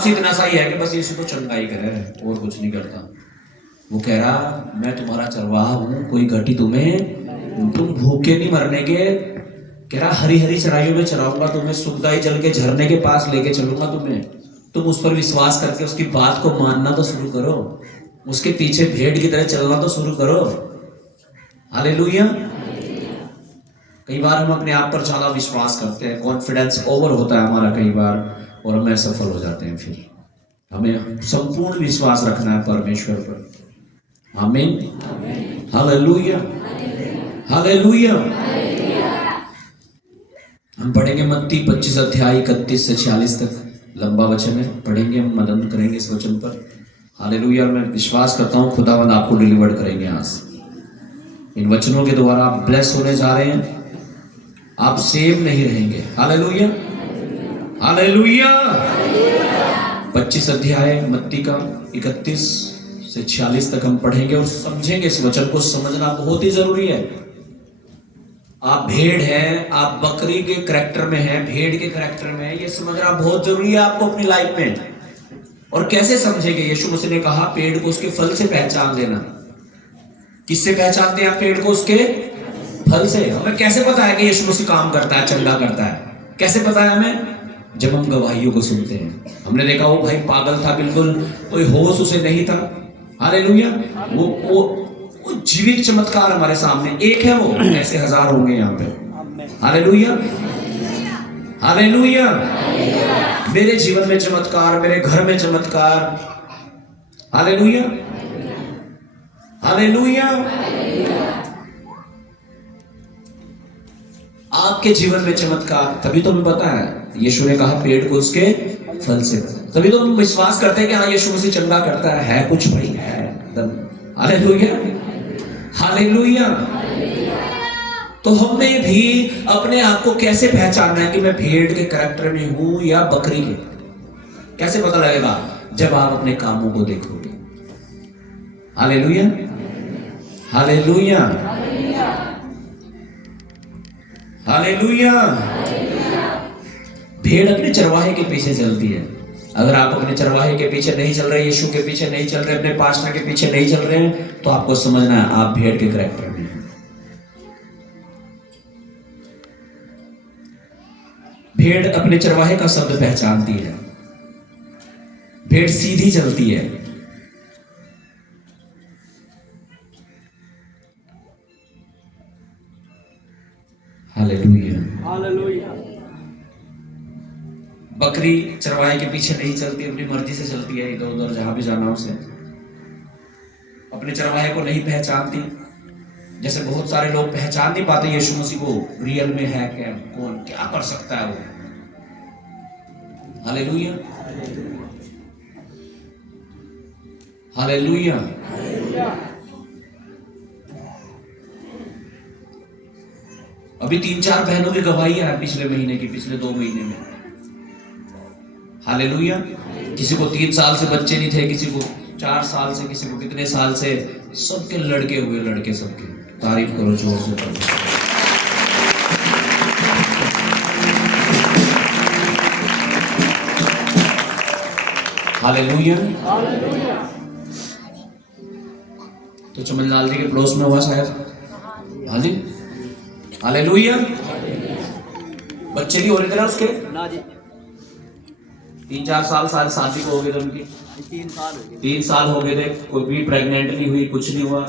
बस इतना सा ही है कि बस यीशु तो चंगाई करे और कुछ नहीं करता। वो कह रहा मैं तुम्हारा चरवाहा हूँ, कोई घटी तुम्हें, तुम भूखे नहीं मरने के। कह रहा हरी हरी चराइयों में चराऊंगा तुम्हें, सुखदाई जल के झरने के पास लेके चलूंगा तुम्हें। तुम उस पर विश्वास करके उसकी बात को मानना तो शुरू करो, उसके पीछे भेड़ की तरह चलना तो शुरू करो। हालेलुया। कई बार हम अपने आप पर ज्यादा विश्वास करते हैं, कॉन्फिडेंस ओवर होता है हमारा कई बार, और हम असफल हो जाते हैं। फिर हमें संपूर्ण विश्वास रखना है परमेश्वर पर। आमीन। Hallelujah, hallelujah. हम पढ़ेंगे मत्ती 25 अध्याय 31 से 46 तक, लंबा वचन है, पढ़ेंगे, हम मदन करेंगे इस वचन पर। हालेलुया। मैं विश्वास करता हूँ खुदावंद आपको डिलीवर करेंगे आज। इन वचनों के द्वारा आप ब्लेस होने जा रहे हैं, आप सेव नहीं रहेंगे। Hallelujah, hallelujah. 25 अध्याय मत्ती का 31 से 46 तक हम पढ़ेंगे और समझेंगे। इस वचन को समझना बहुत ही जरूरी है। आप भेड़ हैं, आप बकरी के करैक्टर में हैं, भेड़ के करैक्टर में हैं, ये समझना बहुत जरूरी है आपको अपनी लाइफ में। और कैसे समझेंगे? यीशु मसीह ने कहा पेड़ को उसके फल से पहचान लेना। किससे पहचानते हैं आप पेड़ को? उसके फल से। हमें कैसे पता है कि यीशु मसीह काम करता है, चंगा करता है? कैसे पता है हमें? जब हम गवाहियों को सुनते हैं। हमने देखा वो भाई पागल था, बिल्कुल कोई होश उसे नहीं था। हालेलुया। वो जीवित चमत्कार हमारे सामने एक है, वो ऐसे हजार होंगे यहाँ पे। Hallelujah, hallelujah. मेरे जीवन में चमत्कार, मेरे घर में चमत्कार। Hallelujah, hallelujah. आपके जीवन में चमत्कार। तभी तो हमें पता है यीशु ने कहा पेड़ को उसके फल से। तभी तो हम विश्वास करते हैं कि हाँ यीशु मसीह चंगा करता है कुछ भाई है एकदम। Hallelujah, hallelujah. तो हमें भी अपने आप को कैसे पहचानना है कि मैं भेड़ के करैक्टर में हूं या बकरी के? कैसे पता लगेगा? जब आप अपने कामों को देखोगे। Hallelujah, hallelujah, hallelujah. भेड़ अपने चरवाहे के पीछे चलती है। अगर आप अपने चरवाहे के पीछे नहीं चल रहे, यीशु के पीछे नहीं चल रहे, अपने पास्टर के पीछे नहीं चल रहे हैं, तो आपको समझना है आप भेड़ के करैक्टर में हैं। भेड़ अपने चरवाहे का शब्द पहचानती है। भेड़ सीधी चलती है। Hallelujah, hallelujah. बकरी चरवाहे के पीछे नहीं चलती, अपनी मर्जी से चलती है इधर उधर जहां भी जाना उसे। अपने चरवाहे को नहीं पहचानती। जैसे बहुत सारे लोग पहचान नहीं पाते यीशु मसीह को, रियल में है क्या, कौन, क्या कर सकता है वो। Hallelujah, hallelujah. अभी 3-4 बहनों की गवाही है पिछले महीने की, पिछले 2 महीने में। हालेलुया। किसी को 3 साल से बच्चे नहीं थे, किसी को 4 साल से, किसी को कितने साल से, सबके लड़के हुए, लड़के सबके। तारीफ करो जोर से करो। हालेलुया। तो चमनलाल जी के पड़ोस में हुआ शायद। हाँ जी, हालेलुया। बच्चे भी हो रहे थे ना उसके? ना जी, 3-4 साल सारे शादी को हो गए थे उनकी। 3 साल हो गए। 3 साल हो गए थे, कोई भी प्रेग्नेंट नहीं हुई, कुछ नहीं हुआ।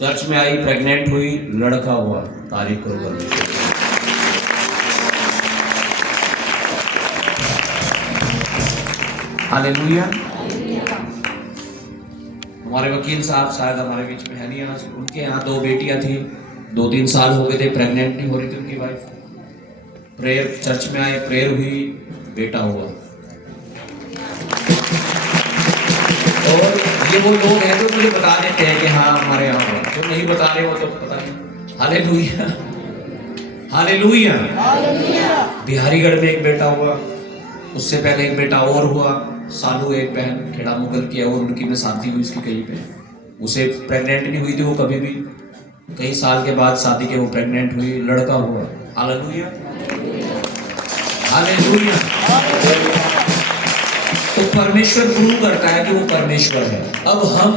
चर्च में आई, प्रेग्नेंट हुई, लड़का हुआ। तारीफ करो परमेश्वर। हालेलुया। हमारे वकील साहब शायद हमारे बीच में है नहीं आज, उनके यहाँ 2 बेटियां थी, 2-3 साल हो गए थे, प्रेग्नेंट नहीं हो रही थी उनकी वाइफ। प्रेयर, चर्च में आए, प्रेयर हुई, बेटा हुआ। और ये वो लोग हैं जो मुझे बता देते हैं कि हाँ हमारे यहाँ हुआ, जो नहीं बता रहे वो तो पता नहीं। Hallelujah, hallelujah. बिहारीगढ़ में एक बेटा हुआ, उससे पहले एक बेटा और हुआ। सालू एक बहन खेड़ा मुगल की है और उनकी में शादी हुई उसकी कहीं पे, उसे प्रेग्नेंट नहीं हुई थी वो कभी भी। कई साल के बाद शादी के वो प्रेग्नेंट हुई, लड़का हुआ। Hallelujah, hallelujah. तो परमेश्वर प्रूव करता है कि वो परमेश्वर है। अब हम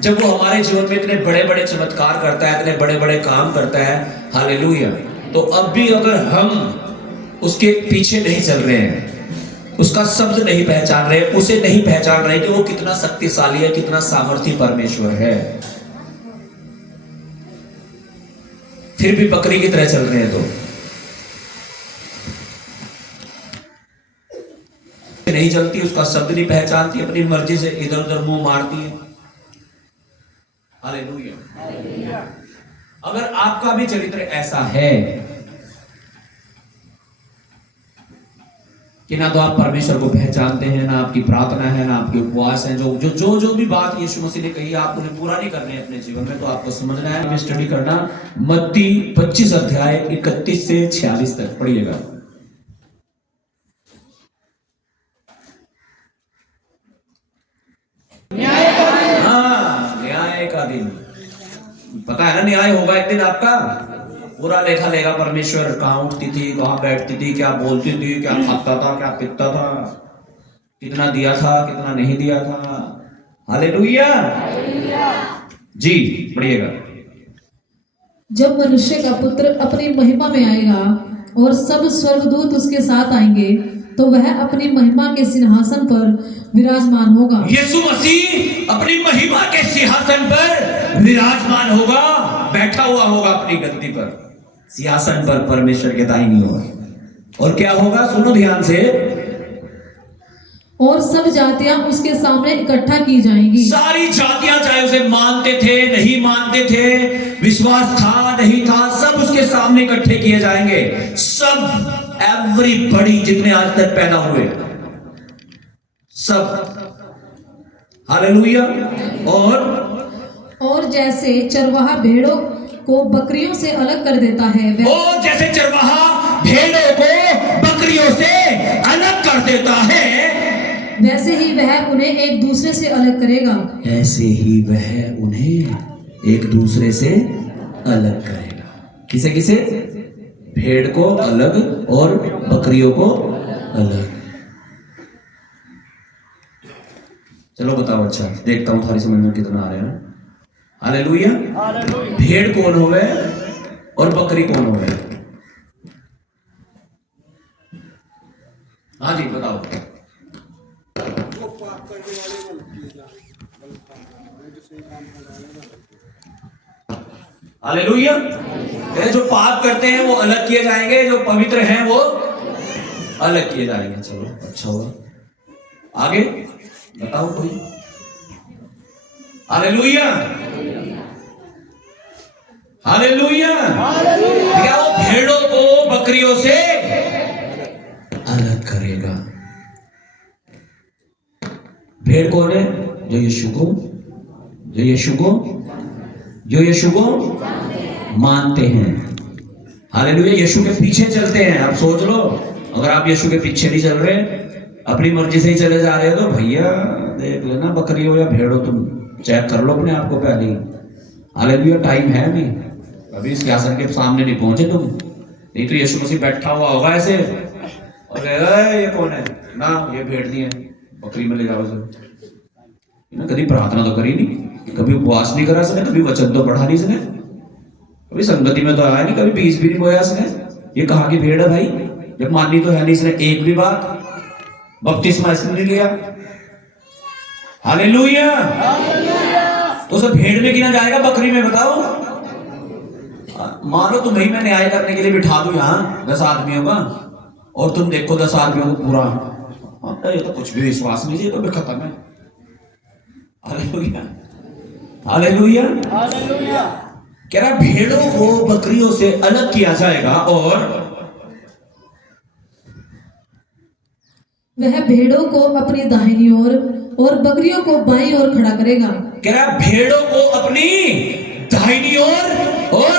जब वो हमारे जीवन में इतने बड़े बड़े चमत्कार करता है, इतने बड़े बड़े काम करता है, हालेलुया, तो अब भी अगर हम उसके पीछे नहीं चल रहे हैं, उसका शब्द नहीं पहचान रहे, उसे नहीं पहचान रहे कि वो कितना शक्तिशाली है, कितना सामर्थी परमेश्वर है, फिर भी बकरी की तरह चल रहे हैं, तो नहीं चलती, उसका शब्द नहीं पहचानती, अपनी मर्जी से इधर उधर मुंह मारती है। हालेलुया। अगर आपका भी चरित्र ऐसा है कि ना तो आप परमेश्वर को पहचानते हैं, ना आपकी प्रार्थना है, ना आपके उपवास है, जो भी बात यीशु मसीह ने कही आप उन्हें पूरा नहीं करने अपने जीवन में, तो आपको समझना है, हमें स्टडी करना मत्ती 25 अध्याय 31 से 46 तक पढ़िएगा। न्याय का दिन, पता है ना, न्याय होगा एक दिन आपका, पूरा लेखा लेगा परमेश्वर, कहां उठती थी, कहां बैठती थी, क्या बोलती थी, क्या खाता था, क्या पीता था, कितना दिया था, कितना नहीं दिया था। हालेलुया जी, पढ़िएगा। जब मनुष्य का पुत्र अपनी महिमा में आएगा और सब स्वर्गदूत उसके साथ आएंगे, तो वह अपनी महिमा के सिंहासन पर विराजमान होगा। यीशु मसीह अपनी महिमा के सिंहासन पर विराजमान होगा, बैठा हुआ होगा अपनी गद्दी पर, सिंहासन पर परमेश्वर के दाहिनी ओर। और क्या होगा, सुनो ध्यान से, और सब जातियां उसके सामने इकट्ठा की जाएंगी। सारी जातियां, चाहे उसे मानते थे, नहीं मानते थे, विश्वास था, नहीं था, सब उसके सामने इकट्ठे किए जाएंगे। सब, एवरीबॉडी, जितने आज तक पैदा हुए सब। हालेलुया। और जैसे चरवाहा भेड़ों को बकरियों से अलग कर देता है, और जैसे चरवाहा भेड़ों को बकरियों से अलग कर देता है, वैसे ही वह उन्हें एक दूसरे से अलग करेगा। ऐसे ही वह उन्हें एक दूसरे से अलग करेगा। किसे किसे? भेड़ को अलग और बकरियों को अलग। चलो बताओ, अच्छा देखता हूं तुम्हारी समझ में कितना आ रहा है। हालेलुया। भेड़ कौन हो गए और बकरी कौन हो गए? हाँ जी बताओ। हालेलुया। जो पाप करते हैं वो अलग किए जाएंगे, जो पवित्र हैं वो अलग किए जाएंगे। चलो अच्छा हुआ। आगे बताओ कोई। हालेलुया। हालेलुया। क्या वो भेड़ों को बकरियों से अलग करेगा? भेड़ कौन है? जो यीशु को मानते हैं। हालेलुया। यीशु के पीछे चलते हैं। आप सोच लो, अगर आप यीशु के पीछे नहीं चल रहे, अपनी मर्जी से ही चले जा रहे हो, तो भैया देख लेना, बकरी हो या भेड़ हो, तुम चेक कर लो अपने आप को पहले ही। हालेलुया। टाइम है अभी, अभी इस सिंहासन के सामने नहीं पहुंचे तुम, नहीं तो यीशु मसीह बैठा हुआ होगा ऐसे और ये कौन है ना, ये भेड़ नहीं है, बकरी में ले जाओ इसे। कभी प्रार्थना तो करी नहीं, कभी उपवास नहीं करा इसने, कभी वचन तो पढ़ा नहीं इसने, कभी संगति में तो आया नहीं, कभी बीज भी नहीं बोया इसने। ये कहाँ की भेड़ है भाई? जब माननी तो है नहीं इसने एक भी बात, बपतिस्मा इसने नहीं लिया। हालेलुया। तो सब भेड़ में गिना जाएगा, बकरी में? बताओ। मानो तुम्हें मैं न्याय करने के लिए बिठा दूं यहाँ 10 आदमियों का, और तुम देखो 10 आदमियों को पूरा, ये तो कुछ भी विश्वास नहीं, ये तो खत्म है। हालेलुया। हालेलुया। कह रहा भेड़ों को बकरियों से अलग किया जाएगा, और वह भेड़ों को अपनी दाहिनी ओर और बकरियों को बाईं ओर खड़ा करेगा। कह रहा भेड़ों को अपनी दाहिनी ओर और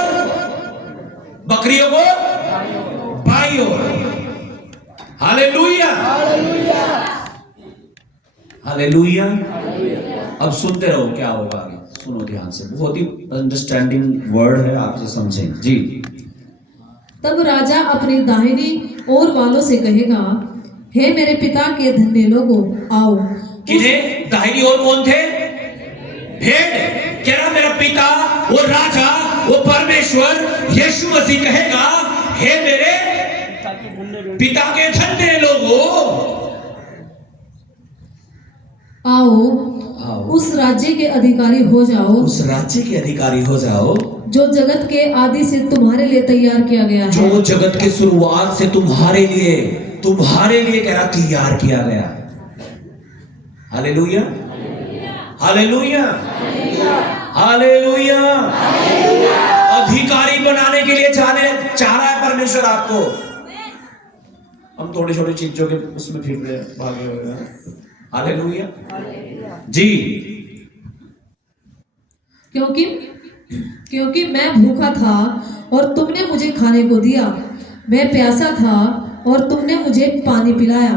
बकरियों को बाईं ओर। हालेलुया। हालेलुया। अब सुनते रहो क्या होगा आगे, सुनो ध्यान से, बहुत ही अंडरस्टैंडिंग वर्ड है, आपसे समझें जी। तब राजा अपनी दाहिनी ओर वालों से कहेगा हे मेरे पिता के धन्य लोगों, आओ। किन्हें? दाहिनी ओर कौन थे? भेड़। कह रहा मेरा पिता, वो राजा, वो परमेश्वर यीशु मसीह कहेगा, हे मेरे पिता के धन्य लोगों, आओ उस राज्य के अधिकारी हो जाओ, उस राज्य के अधिकारी हो जाओ जो जगत के आदि से तुम्हारे लिए तैयार किया गया है। जो जगत के शुरुआत से तुम्हारे लिए कह रहा तैयार किया गया। Hallelujah, hallelujah, hallelujah. अधिकारी बनाने के लिए चाह रहा है परमेश्वर आपको। हम थोड़ी छोटी चीजों के उसमें फिर रहे भागे हुए हैं। हालेलुया जी। क्योंकि मैं भूखा था और तुमने मुझे खाने को दिया, मैं प्यासा था और तुमने मुझे पानी पिलाया,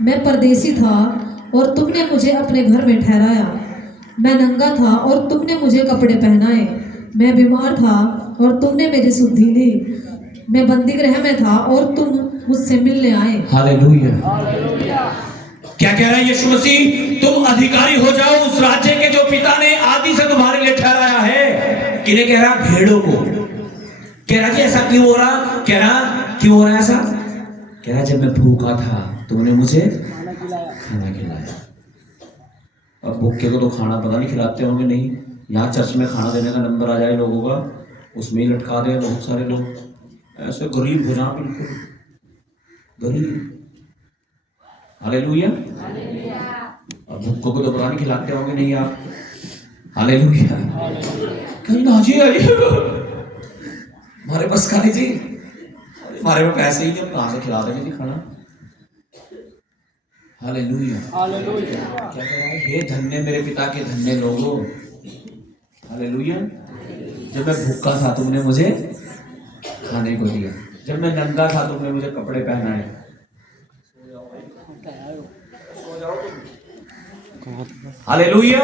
मैं परदेसी था और तुमने मुझे अपने घर में ठहराया, मैं नंगा था और तुमने मुझे कपड़े पहनाए, मैं बीमार था और तुमने मेरी सुधि ली, मैं बंदीगृह में था और तुम मुझसे मिलने आए। हालेलुया। क्या कह रहा है यीशु मसीह? तुम अधिकारी हो जाओ उस राज्य के जो पिता ने आदि से तुम्हारे लिए ठहराया है। किन्हें कह रहा? भेड़ों को। कह रहा कि ऐसा क्यों हो रहा? कह रहा क्यों हो रहा है ऐसा? कह रहा जब मैं भूखा था तुमने मुझे खाना खिलाया। अब भूखे को तो खाना पता नहीं खिलाते होंगे, नहीं यहाँ चर्च में खाना देने का नंबर आ जाए लोगों का, उसमें ही लटका दे बहुत सारे लोग। ऐसे गरीब हो जाओ, बिल्कुल गरीब। हालेलुया। अब भूखों को तो पता नहीं खिलाते होंगे, नहीं आप। हालेलुया। कहीं ना जी हमारे पास खा लीजिए, हमारे में पैसे ही नहीं, हम कहाँ से खिला देंगे जी खाना। हालेलुया। क्या कह रहा है? हे धन्य मेरे पिता के धन्य लोगों। हालेलुया। जब मैं भूखा था तुमने मुझे खाने को दिया, जब मैं नंगा था तुमने मुझे कपड़े पहनाए। हालेलुया।